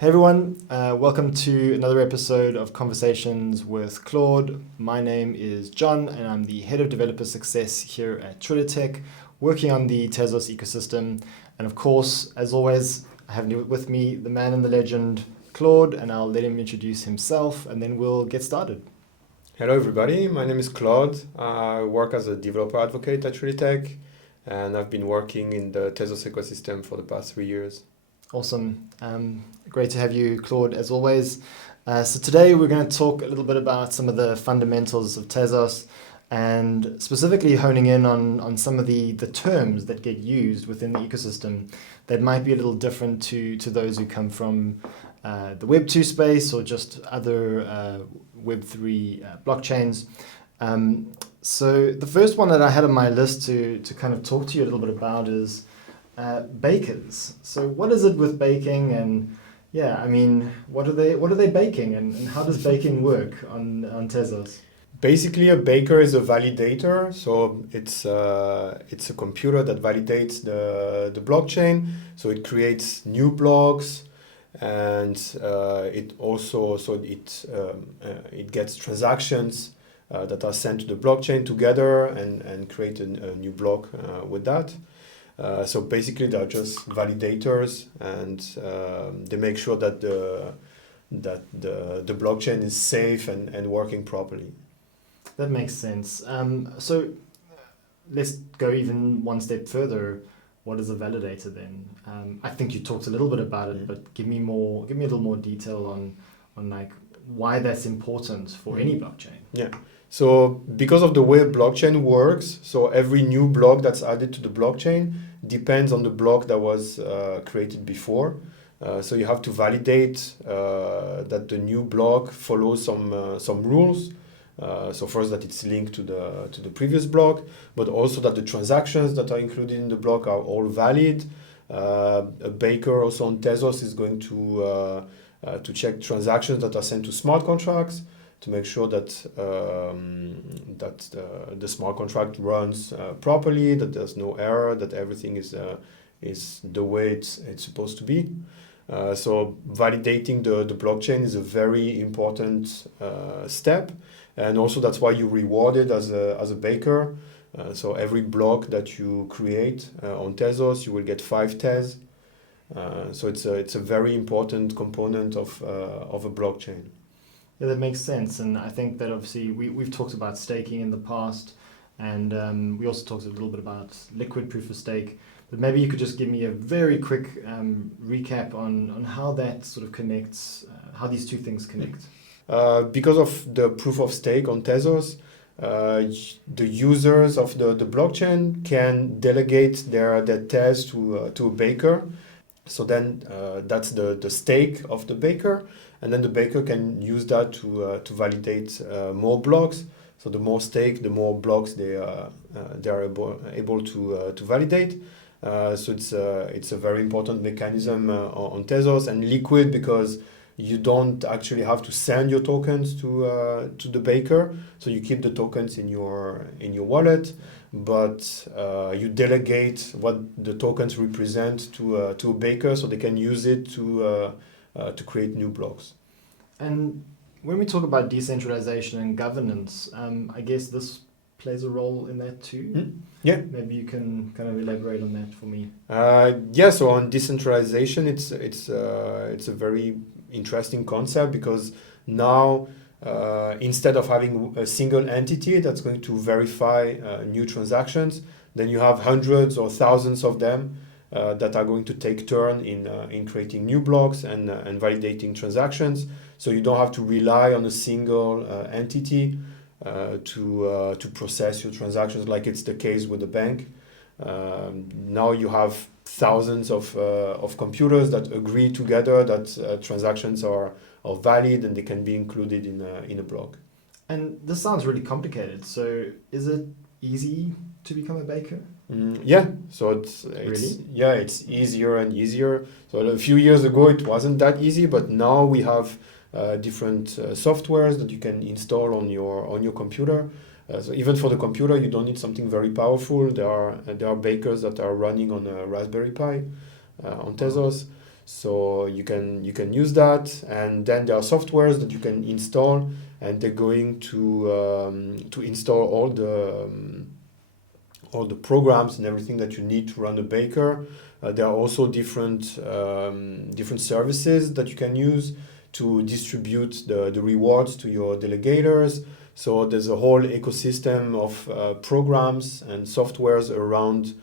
Hey everyone, welcome to another episode of Conversations with Claude. My name is John and I'm the Head of Developer Success here at TwitterTech, working on the Tezos ecosystem. And of course, as always, I have with me the man and the legend, Claude, and I'll let him introduce himself and then we'll get started. Hello everybody, my name is Claude. I work as a developer advocate at TwitterTech and I've been working in the Tezos ecosystem for the past 3 years. Awesome. Great to have you, Claude, as always. So today we're going to talk a little bit about some of the fundamentals of Tezos and specifically honing in on some of the terms that get used within the ecosystem that might be a little different to those who come from the Web 2 space or just other Web 3 blockchains. So the first one that I had on my list to kind of talk to you a little bit about is bakers. So what is it with baking, and what are they baking, and how does baking work on Tezos? Basically, a baker is a validator, so it's a computer that validates the blockchain. So it creates new blocks, and it gets transactions that are sent to the blockchain together and create a new block with that. So basically, they're just validators, and they make sure that the blockchain is safe and working properly. That makes sense. So let's go even one step further. What is a validator then? I think you talked a little bit about it, but give me a little more detail on like why that's important for any blockchain. Yeah. So because of the way a blockchain works, so every new block that's added to the blockchain depends on the block that was created before. So you have to validate that the new block follows some rules. So first that it's linked to the previous block, but also that the transactions that are included in the block are all valid. A baker also on Tezos is going to check transactions that are sent to smart contracts to make sure that the smart contract runs properly, that there's no error, that everything is the way it's supposed to be. So validating the blockchain is a very important step, and also that's why you're rewarded as a baker. So every block that you create on Tezos, you will get 5 Tez. So it's a very important component of a blockchain. Yeah, that makes sense, and I think that obviously we've talked about staking in the past, and we also talked a little bit about liquid proof of stake. But maybe you could just give me a very quick recap on how that sort of connects, how these two things connect. Because of the proof of stake on Tezos, the users of the blockchain can delegate their Tez to a baker. So then that's the stake of the baker, and then the baker can use that to validate more blocks. So the more stake, the more blocks they are able to validate. So it's a very important mechanism on Tezos, and liquid because you don't actually have to send your tokens to the baker. So you keep the tokens in your wallet, but you delegate what the tokens represent to a baker, so they can use it to create new blocks. And when we talk about decentralization and governance, I guess this plays a role in that too. Yeah. Maybe you can kind of elaborate on that for me. So on decentralization, it's a very interesting concept because now instead of having a single entity that's going to verify new transactions, then you have hundreds or thousands of them that are going to take turn in creating new blocks and validating transactions. So you don't have to rely on a single entity to process your transactions like it's the case with a bank. Now you have thousands of computers that agree together that transactions are valid and they can be included in a block. And this sounds really complicated. So is it easy to become a baker? Yeah, so it's easier and easier. So a few years ago it wasn't that easy, but now we have different softwares that you can install on your computer. So even for the computer, you don't need something very powerful. There are bakers that are running on a Raspberry Pi on Tezos. So you can use that, and then there are softwares that you can install, and they're going to install all the programs and everything that you need to run a baker. There are also different services that you can use to distribute the rewards to your delegators. So there's a whole ecosystem of programs and softwares around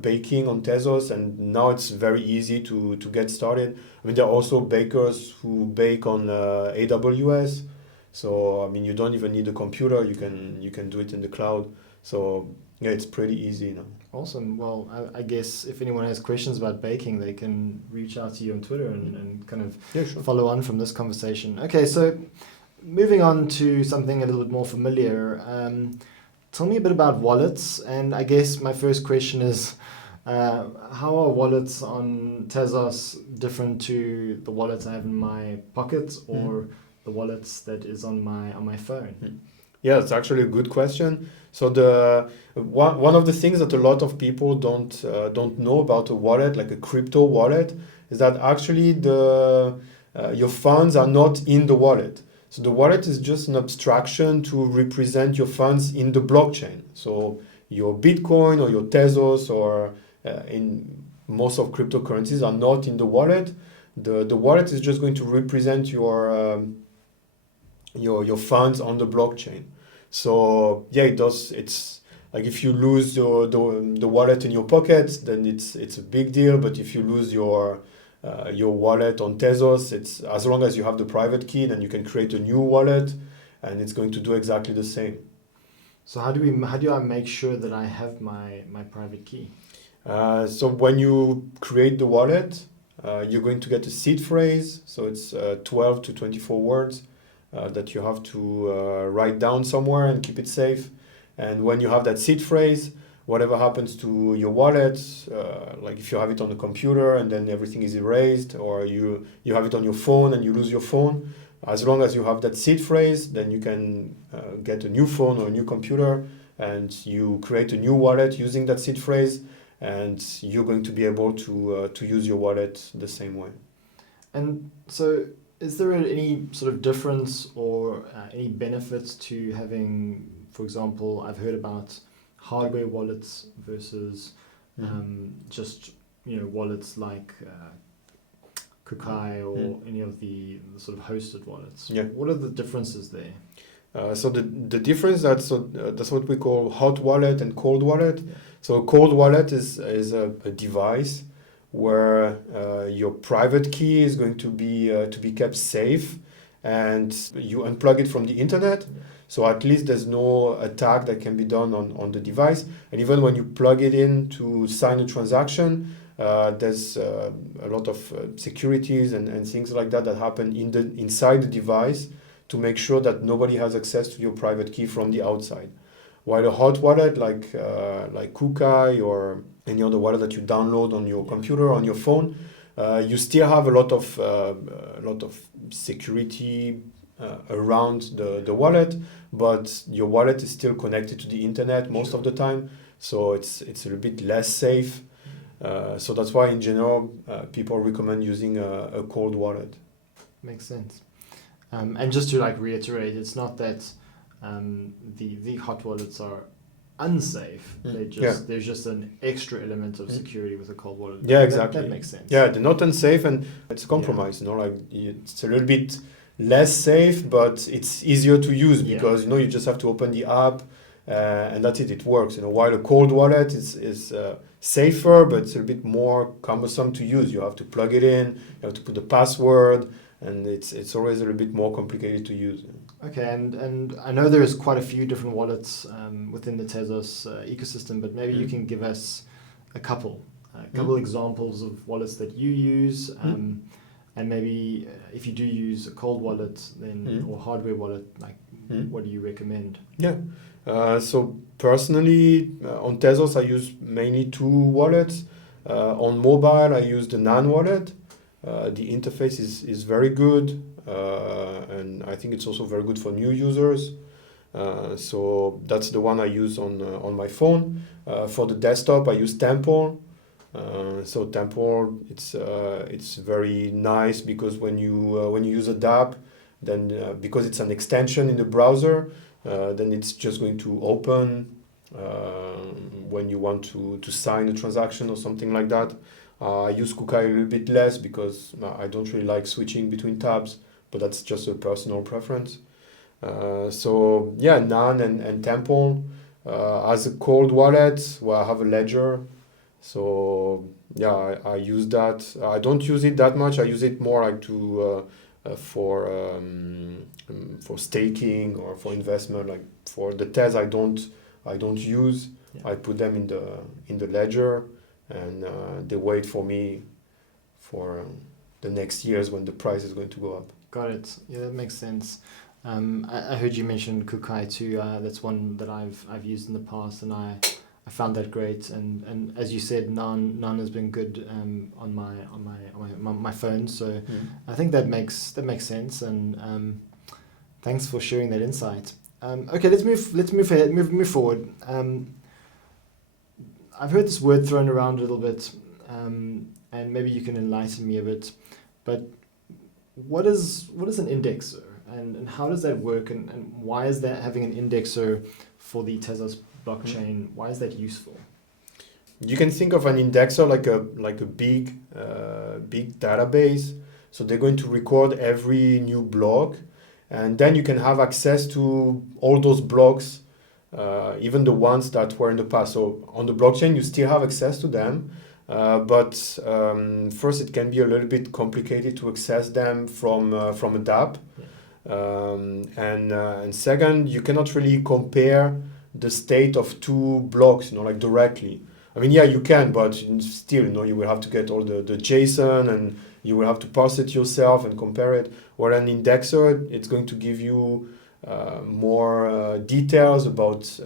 baking on Tezos, and now it's very easy to get started. I mean, there are also bakers who bake on AWS. So I mean, you don't even need a computer. You can do it in the cloud. So yeah, it's pretty easy now. Awesome. Well, I guess if anyone has questions about baking, they can reach out to you on Twitter and kind of Sure. follow on from this conversation. Okay, so moving on to something a little bit more familiar. Tell me a bit about wallets, and I guess my first question is, how are wallets on Tezos different to the wallets I have in my pocket or the wallets that is on my phone? Yeah, it's actually a good question. So the one of the things that a lot of people don't know about a wallet, like a crypto wallet, is that actually your funds are not in the wallet. So the wallet is just an abstraction to represent your funds in the blockchain. So your Bitcoin or your Tezos or in most of cryptocurrencies are not in the wallet. The wallet is just going to represent your funds on the blockchain. So yeah, it's like if you lose the wallet in your pocket, then it's a big deal. But if you lose your wallet on Tezos, it's as long as you have the private key, then you can create a new wallet, and it's going to do exactly the same. So how do I make sure that I have my private key? So when you create the wallet, you're going to get a seed phrase. So it's 12 to 24 words that you have to write down somewhere and keep it safe. And when you have that seed phrase, whatever happens to your wallet, like if you have it on the computer and then everything is erased, or you have it on your phone and you lose your phone, as long as you have that seed phrase, then you can get a new phone or a new computer, and you create a new wallet using that seed phrase, and you're going to be able to use your wallet the same way. And so, is there any sort of difference or any benefits to having, for example, I've heard about hardware wallets versus just wallets like Kukai or any of the sort of hosted wallets? Yeah. What are the differences there? So the difference that's what we call hot wallet and cold wallet. Yeah. So a cold wallet is a device where your private key is going to be kept safe, and you unplug it from the internet. Yeah. So at least there's no attack that can be done on the device. And even when you plug it in to sign a transaction, there's a lot of securities and things like that happen inside the device to make sure that nobody has access to your private key from the outside. While a hot wallet like Kukai or any other wallet that you download on your computer, on your phone, you still have a lot of security around the wallet, but your wallet is still connected to the internet most of the time, so it's a little bit less safe. So that's why in general people recommend using a cold wallet. Makes sense. And just to reiterate, it's not that the hot wallets are unsafe. There's just an extra element of security with a cold wallet. Yeah, exactly. That makes sense. Yeah, they're not unsafe, and it's a compromise. It's a little bit less safe, but it's easier to use because you just have to open the app, and that's it. It works. While a cold wallet is safer, but it's a bit more cumbersome to use. You have to plug it in. You have to put the password, and it's always a little bit more complicated to use. Okay, and I know there's quite a few different wallets within the Tezos ecosystem, but maybe you can give us a couple examples of wallets that you use, and maybe if you do use a cold wallet then or hardware wallet, what do you recommend? Yeah, so personally on Tezos I use mainly two wallets. On mobile I use the Nan wallet. The interface is very good, and I think it's also very good for new users. So that's the one I use on my phone. For the desktop, I use Temple. So Temple, it's very nice because when you use a dApp, then because it's an extension in the browser, then it's just going to open when you want to sign a transaction or something like that. I use Kukai a little bit less because I don't really like switching between tabs, but that's just a personal preference. So yeah, Nan and Temple. As a cold wallet, where I have a ledger, so yeah, I use that. I don't use it that much. I use it more like to for staking or for investment. Like for the Tez, I don't use. Yeah. I put them in the ledger, and they wait for me for the next years when the price is going to go up. Got it. Yeah, that makes sense. I heard you mention Kukai too. That's one that I've used in the past, and I found that great. And as you said, Nan has been good on my phone. So I think that makes sense. And thanks for sharing that insight. Okay, let's move forward. I've heard this word thrown around a little bit, and maybe you can enlighten me a bit. But what is an indexer? And how does that work, and why is that having an indexer for the Tezos blockchain, why is that useful? You can think of an indexer like a big database. So they're going to record every new block, and then you can have access to all those blocks, even the ones that were in the past. So on the blockchain, you still have access to them, but first it can be a little bit complicated to access them from a dApp. And second, you cannot really compare the state of two blocks, like directly. I mean, yeah, you can, but still, you will have to get all the JSON, and you will have to parse it yourself and compare it. Where an indexer, it's going to give you more details about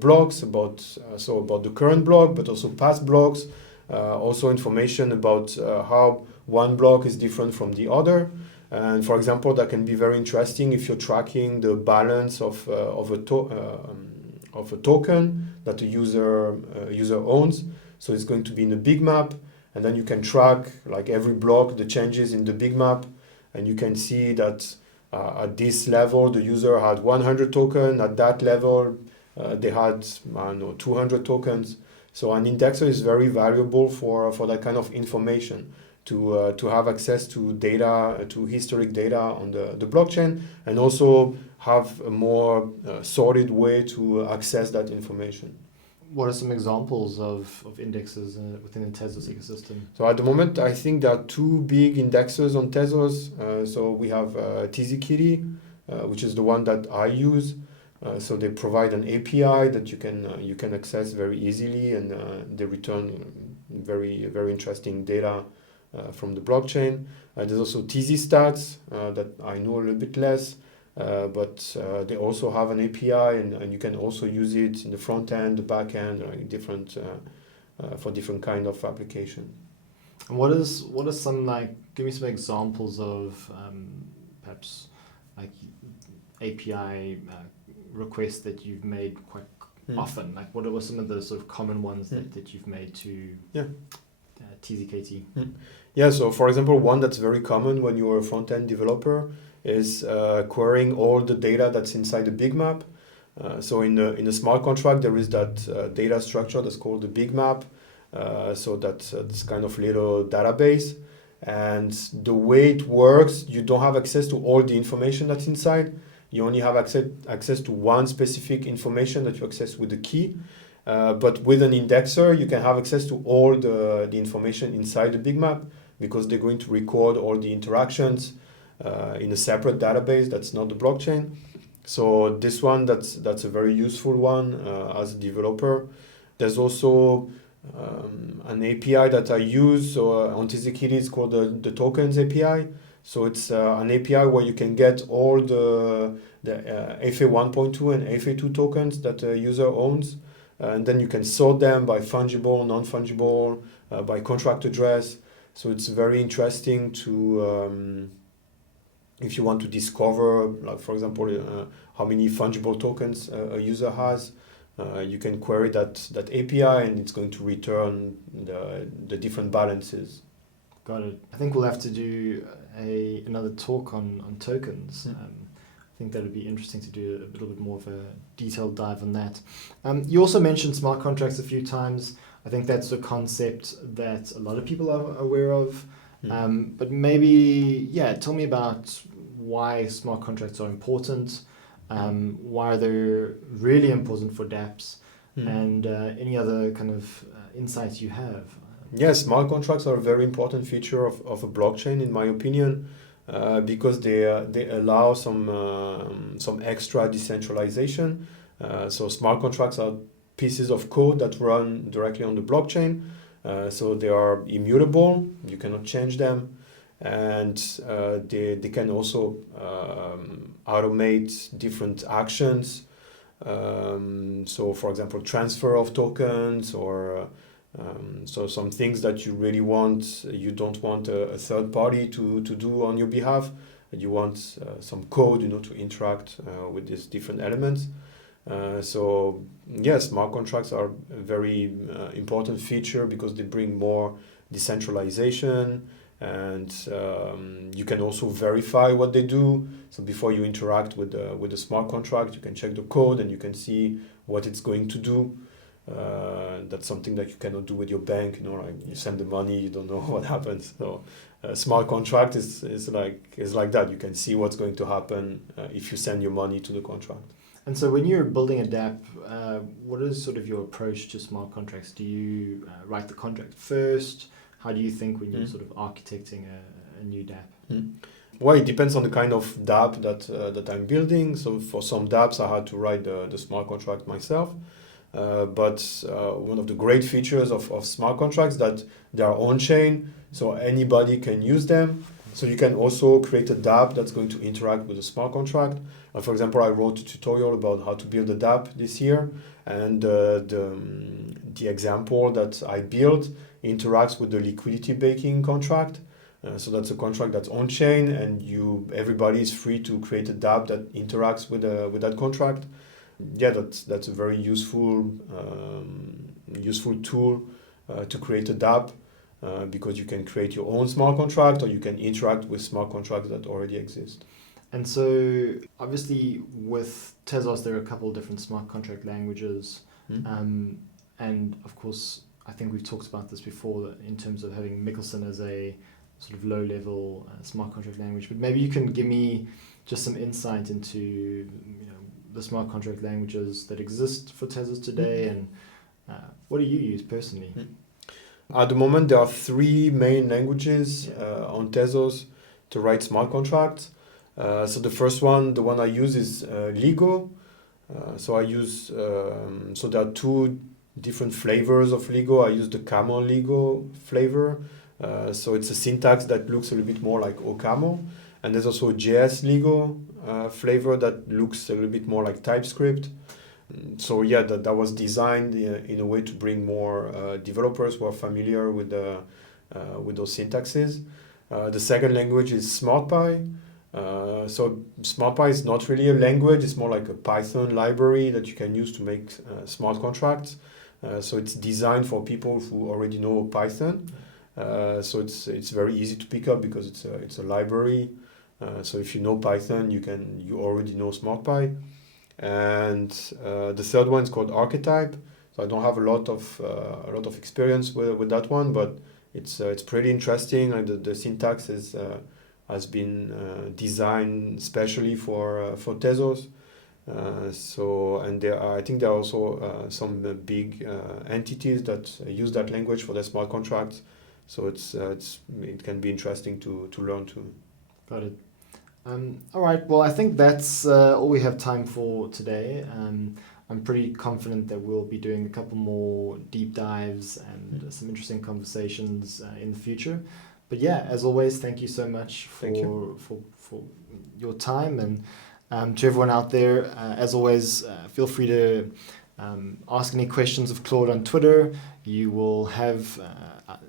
blocks, about the current block, but also past blocks, also information about how one block is different from the other. And for example, that can be very interesting if you're tracking the balance of a token that a user owns. So it's going to be in a big map, and then you can track like every block, the changes in the big map, and you can see that at this level the user had 100 tokens. At that level, they had 200 tokens. So an indexer is very valuable for that kind of information. To have access to data, to historic data on the blockchain, and also have a more sorted way to access that information. What are some examples of indexes within the Tezos ecosystem? So at the moment, I think there are two big indexers on Tezos. So we have TZKitty, which is the one that I use. So they provide an API that you can access very easily, and they return very, very interesting data from the blockchain. There's also TZStats that I know a little bit less, but they also have an API, and you can also use it in the front end, the back end, for different kind of application. And what are some, give me some examples of perhaps like API requests that you've made quite often? Like what are some of the sort of common ones that you've made to TZKitty? Yeah, so for example, one that's very common when you're a front-end developer is querying all the data that's inside the big map. So in a smart contract, there is that data structure that's called the big map. So that's this kind of little database. And the way it works, you don't have access to all the information that's inside. You only have access to one specific information that you access with the key. But with an indexer, you can have access to all the information inside the big map, because they're going to record all the interactions in a separate database that's not the blockchain. So this one, that's a very useful one as a developer. There's also an API that I use. So on TZKitty, it's called the tokens API. So it's an API where you can get all the FA 1.2 and FA 2 tokens that a user owns. And then you can sort them by fungible, non-fungible, by contract address. So it's very interesting to, if you want to discover, like for example, how many fungible tokens a user has, You can query that API and it's going to return the different balances. Got it. I think we'll have to do another talk on tokens. I think that would be interesting to do a little bit more of a detailed dive on that. You also mentioned smart contracts a few times. I think that's a concept that a lot of people are aware of. But maybe, tell me about why smart contracts are important, why they're really important for dApps, and any other kind of insights you have. Yes, smart contracts are a very important feature of a blockchain, in my opinion, because they allow some extra decentralization. So smart contracts are pieces of code that run directly on the blockchain. So they are immutable, you cannot change them, and they can also automate different actions. So for example, transfer of tokens or so some things that you really want, you don't want a third party to do on your behalf. You want some code, to interact with these different elements. So yes, smart contracts are a very important feature because they bring more decentralization, and you can also verify what they do. So before you interact with the smart contract, you can check the code and you can see what it's going to do. That's something that you cannot do with your bank. Like you send the money, you don't know what happens. So a smart contract is like that. You can see what's going to happen if you send your money to the contract. And so when you're building a dApp, what is sort of your approach to smart contracts? Do you write the contract first? How do you think when you're sort of architecting a new dApp? Well, it depends on the kind of dApp that I'm building. So for some dApps, I had to write the smart contract myself. But one of the great features of smart contracts that they are on-chain, so anybody can use them. So you can also create a dApp that's going to interact with a smart contract. For example, I wrote a tutorial about how to build a dApp this year, and the example that I built interacts with the liquidity baking contract. So that's a contract that's on-chain, and everybody is free to create a dApp that interacts with that contract. Yeah, that's a very useful tool to create a dApp. Because you can create your own smart contract or you can interact with smart contracts that already exist. And so obviously with Tezos, there are a couple of different smart contract languages. And of course, I think we've talked about this before in terms of having Michelson as a sort of low-level smart contract language. But maybe you can give me just some insight into the smart contract languages that exist for Tezos today, and what do you use personally? At the moment, there are three main languages on Tezos to write smart contracts. So the first one, the one I use is Lego. So there are two different flavors of Lego. I use the Camel Lego flavor. So it's a syntax that looks a little bit more like OCaml. And there's also a JS Lego flavor that looks a little bit more like TypeScript. So yeah, that was designed in a way to bring more developers who are familiar with those syntaxes. The second language is SmartPy. So SmartPy is not really a language; it's more like a Python library that you can use to make smart contracts. So it's designed for people who already know Python. So it's very easy to pick up because it's a library. So if you know Python, you already know SmartPy. And the third one is called Archetype. So I don't have a lot of experience with that one, but it's pretty interesting. Like the syntax has been designed specially for Tezos. I think there are also some big entities that use that language for their smart contracts. So it can be interesting to learn too. Got it. All right. Well, I think that's all we have time for today. I'm pretty confident that we'll be doing a couple more deep dives and some interesting conversations in the future. But yeah, as always, thank you so much for your time, and to everyone out there, as always, feel free to ask any questions of Claude on Twitter. You will have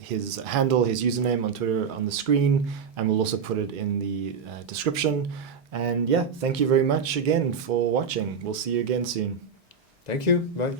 his handle, his username on Twitter on the screen, and we'll also put it in the description. And yeah, thank you very much again for watching. We'll see you again soon. Thank you. Bye.